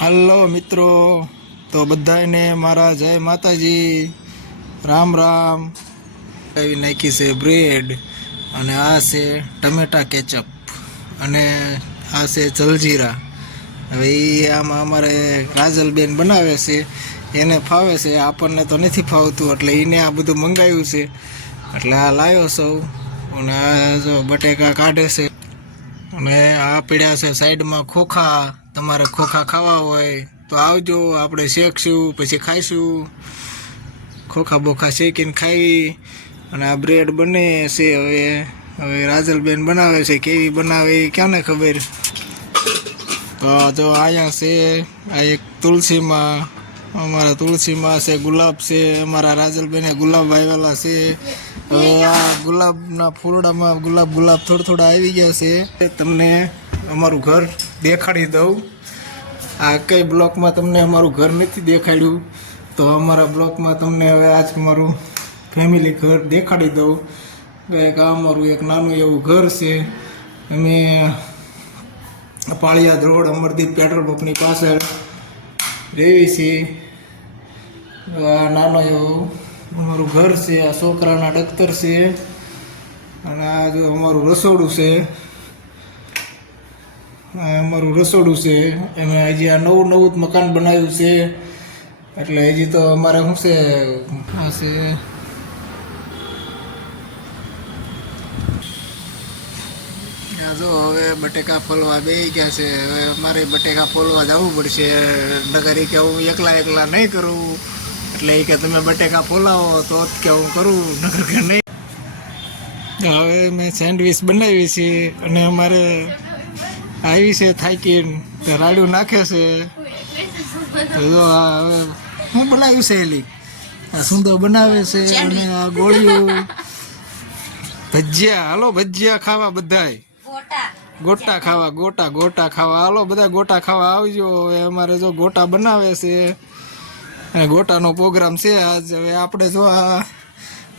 હાલો મિત્રો, તો બધાને મારા જય માતાજી. રામ રામ. આવી નાખી છે બ્રેડ અને આ છે ટમેટા કેચઅપ અને આ છે જલજીરા. હવે એ આમાં અમારે રાજલબેન બનાવે છે, એને ફાવે છે, આપણને તો નથી ફાવતું, એટલે એને આ બધું મંગાવ્યું છે. એટલે આ લાવ્યો સૌ અને આ જો બટેકા કાઢે છે. અને આ પીડ્યા છે સાઈડમાં ખોખા. તમારે ખોખા ખાવા હોય તો આવજો, આપણે શેકશું, પછી ખાઈશું. ખોખા બોખા શેકીને ખાઈ અને આ બ્રેડ બને છે હવે. હવે રાજલબેન બનાવે છે, કેવી બનાવે એ ક્યાંને ખબર? તો જો અહીંયા છે, આ એક તુલસીમાં, અમારા તુલસીમાં છે, ગુલાબ છે, અમારા રાજલબેને ગુલાબ વાવેલા છે. હવે આ ગુલાબના ફૂલડામાં ગુલાબ ગુલાબ થોડા થોડા આવી ગયા છે. તમને અમારું ઘર દેખાડી દઉં. આ કઈ બ્લોકમાં તમને અમારું ઘર નથી દેખાડ્યું, તો અમારા બ્લોકમાં તમને હવે આજ મારું ફેમિલી ઘર દેખાડી દઉં. એક આ અમારું એક નાનું એવું ઘર છે. અમે પાળિયાદ રોડ અમરદીપ પેટ્રોલ પંપની પાછળ રેવી છીએ આ નાનો એવું અમારું ઘર છે, આ છોકરાના દફતર છે. અને આ જો અમારું રસોડું છે. અમારું રસોડું છે. એમાં હજી આ નવું નવું જ મકાન બનાવ્યું છે. એટલે હજી તો અમારે શું છે આ છે. જો હવે બટેકા ફોલવા બે ગયા છે. હવે અમારે બટેકા ફોલવા જવું પડશે. નગર કે હું એકલા એકલા નહીં કરું. એટલે એ કે તમે બટેકા ફોલાવો તો જ કે હું કરું. નગર કે નહીં. હવે મેં સેન્ડવિચ બનાવી છે અને અમારે આવી છે થાકીને તે રાડ્યું નાખે છે. હું જો આ હવે બનાવ્યું છે એલી? આ સુંદર બનાવે છે અને આ ગોળીઓ. ભજીયા હાલો ભજીયા ખાવા બધાય. ગોટા ખાવા ગોટા ગોટા ખાવા. હાલો બધા ગોટા ખાવા આવજો. હવે અમારે જો ગોટા બનાવે છે. અને ગોટાનો પ્રોગ્રામ છે આજ. હવે આપણે જો આ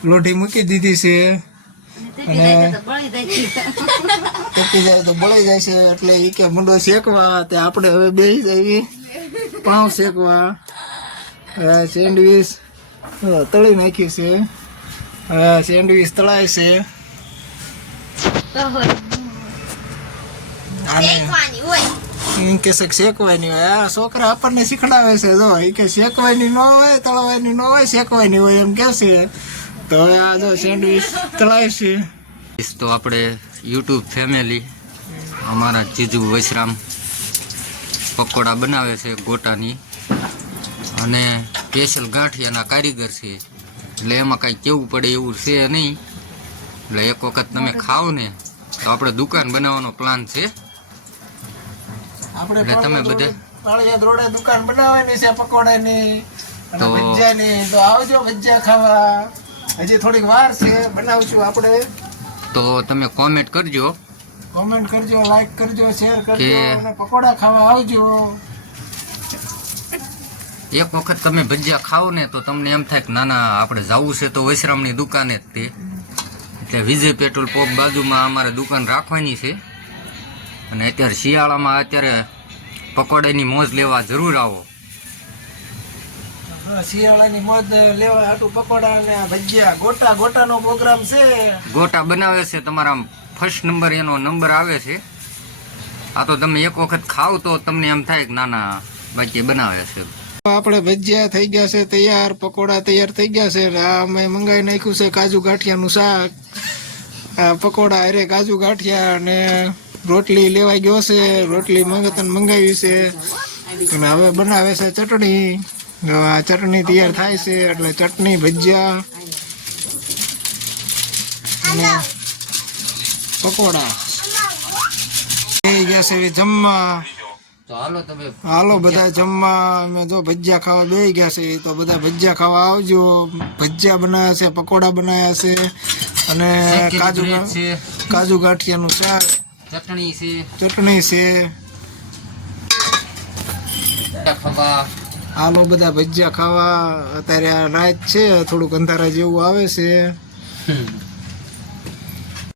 લોઢી મૂકી દીધી છે. અને તપી જાય તો બળી જાય છે એટલે એ કે મુંડો શેકવા તે આપણે હવે બેસી જઈએ. પાઉં શેકવા. સેન્ડવીચ તળી નાખ્યું છે. સેન્ડવીચ તળાય છે. કે શેકવાની હોય. આ છોકરા આપણને શીખડાવે છે જો. એ કે શેકવાની ન હોય તળવાની ન હોય શેકવાની હોય એમ કે છે. તો હવે આ જો સેન્ડવિચ તળાય છે. તો આપણે યુટ્યુબ ફેમિલી અમારા જીજુ વૈશ્રામ પકોડા બનાવે છે ગોટાની. અને સ્પેશિયલ ગાંઠિયાના કારીગર છે. એટલે એમાં કાંઈ કેવું પડે એવું છે નહીં. એટલે એક વખત તમે ખાઓ ને તો આપણે દુકાન બનાવવાનો પ્લાન છે. એટલે તમે બધા દુકાન બનાવવાની છે પકોડાની. તો- ભજીયાની. તો આવજો ભજીયા ખાવા. હજી થોડીક વાર છે બનાવશું આપણે. તો તમે કોમેન્ટ કરજો. કોમેન્ટ કરજો લાઈક કરજો શેર કરજો અને પકોડા ખાવા આવજો. એક વખત તમે ભજીયા ખાઓ ને તો તમને એમ થાય કે ના ના આપણે જવું છે તો વૈશ્રામની દુકાને જ તે. એટલે વિજય પેટ્રોલ પંપ બાજુમાં અમારે દુકાન રાખવાની છે. અને અત્યારે શિયાળામાં અત્યારે પકોડાની મોજ લેવા જરૂર આવો. શિયાળાની મોજ લેવા હાટુ પકોડા અને આ ભજીયા. ગોટા ગોટાનો પ્રોગ્રામ છે. ગોટા બનાવે છે તમારા ફર્સ્ટ નંબર એનો નંબર આવે છે. આ તો તમે એક વખત ખાવ તો તમને એમ થાય કે ના ના બાકી બનાવે છે. આપણે ભજીયા થઈ ગયા છે તૈયાર પકોડા તૈયાર થઈ ગયા છે. આ અમે મંગાવી નાખ્યું છે કાજુ ગાંઠિયાનું શાક. આ પકોડા અરે કાજુ ગાંઠિયા અને રોટલી લેવાઈ ગયો છે. રોટલી મંગતન મંગાવી છે. અને હવે બનાવે છે ચટણી. આ ચટણી તૈયાર થાય છે એટલે ચટણી ભજીયા અને પકોડા. ગયા છે જમવા. હાલો બધા જમવા. અમે જો ભજીયા ખાવા બે ગયા છે તો બધા ભજીયા ખાવા આવજો. ભજીયા બનાવ્યા છે પકોડા બનાવ્યા છે અને કાજુ કાજુ ગાંઠિયાનું શાક. ચટણી છે. ચટણી છે. હાલો બધા ભજીયા ખાવા અત્યારે આ રાત છે થોડુંક અંધારા જેવું આવે છે.